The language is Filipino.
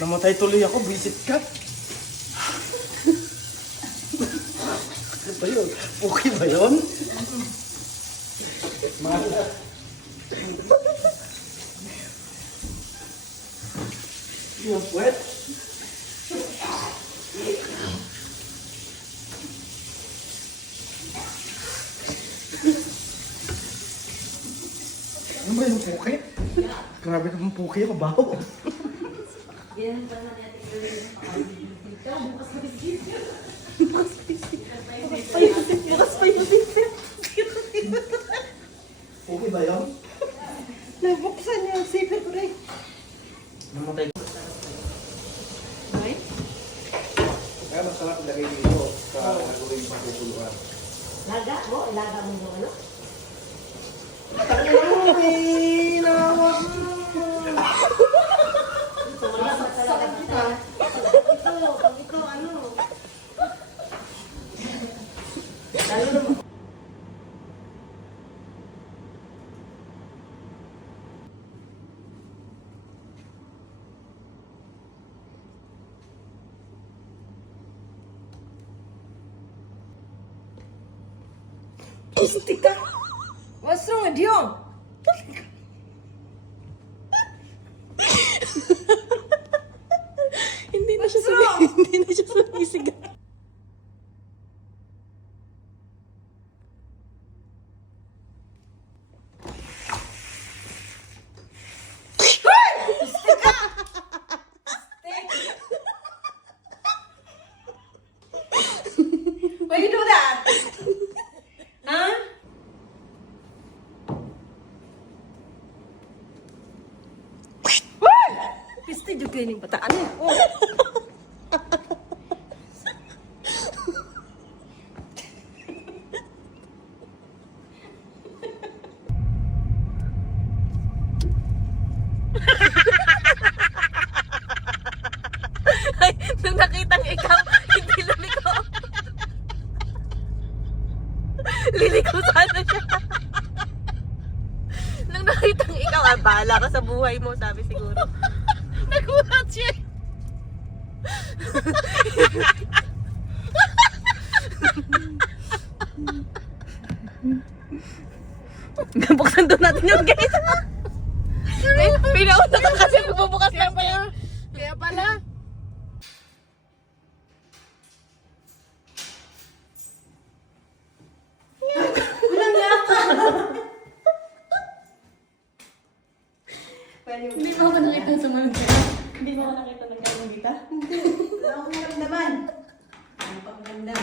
Namatay tuloy ako, visit ka. Ano ba yun? Okay ba yun? Mahal. Yung puwet. Ano ba yung puki? Grabe naman puki, mabaho. Ganyan pa na natin gawin. Ikaw, bukas na bisip. Bukas pa yung bisip. Okay ba yun? Nabuksan niya ang zipper ko rin. Namatay ko. Ay? Kaya masarap ilagay dito sa gagawin pang tutuluan. Laga mo? Laga mo yung ano? Ay, nawa. Sakit kita. Pag ikaw, ano? Lalo naman. Istika! What's wrong with you? Hindi na siya sumisigaw. Why you do that? Huh? Piste juga ini bataan mo. Oh. Ay, nung nakitang ikaw, hindi lumiko. Liliko sana siya. Nung nakitang ikaw, bahala ka sa buhay mo, sabi siguro. Nagulat siya. Buksan doon natin yung gate. Pinauna ka kasi magbubukas lang pa yan. Kaya pala. Hindi mo ako nakita sa mga gita. Hindi mo ako nakita ng gano'ng gita. Wala akong naramdaman. Ano pakiramdam?